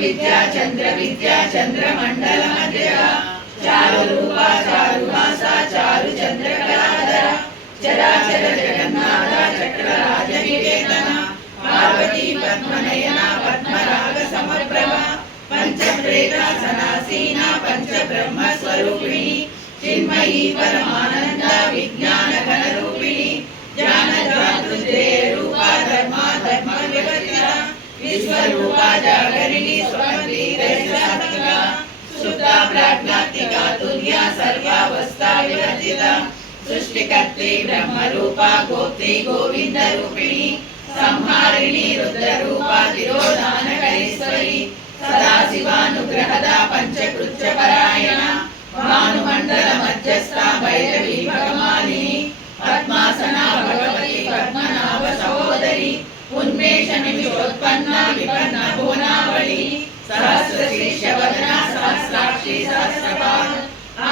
विद्या चंद्रमंडल मध्य चारु रूपा चारुहासा चारु चंद्रकलाधर चराचर जगन्नाथ चक्रराज निकेतन पार्वती पद्मनयना पद्मराग समप्रभा पंच प्रेतासनासीना पंच ब्रह्म स्वरूपिणी चिन्मयी परमानंद विज्ञान घन रूपिणी ज्ञान जागृते रूपा धर्मा धर्म विवर्तिता विश्वरूपा जागरिणी स्वपति रहिता शुद्धा प्राज्ञात्मिका तुल्या सर्वावस्था विवर्जिता सृष्टिकर्त्री ब्रह्मरूपा गोप्त्री गोविंद रूपिणी संहारिणी रुद्ररूपा तिरोधानकरीश्वरी सदाशिवानुग्रहदा पंचकृत्य परायणा भानुमंडल मध्यस्था भैरवी भगमालिनी पद्मासना भगवती पद्मनाभ सहोदरी उन्मेष निमिषोत्पन्ना विपन्ना भुवनावली सहस्रशीर्ष वदना सहस्राक्षी सहस्रपाद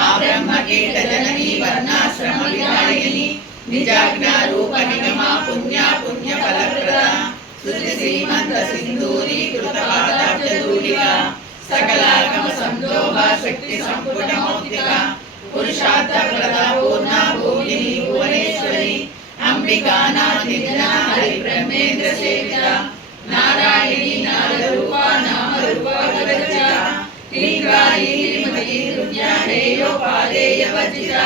आब्रह्म कीट जननी वर्णाश्रम विधायिनी निजाज्ञा रूप निगमा पुण्या पुण्य फलप्रदा स्तुति श्रीमंत सिंधूरी कृतपादाब्ज धूलिका सकलागम संदोहा शक्ति संपुट मौक्तिका पुरुषार्थ प्रदा पूर्णा भोगिनी भुवनेश्वरी अंबिका नाथ हरि ब्रह्मेंद्र सेविता नारायणी नारद रूपा नाम रूपा विवर्जिता ह्रींकारी ह्रीमती रुद्रा हेयोपादेय वर्जिता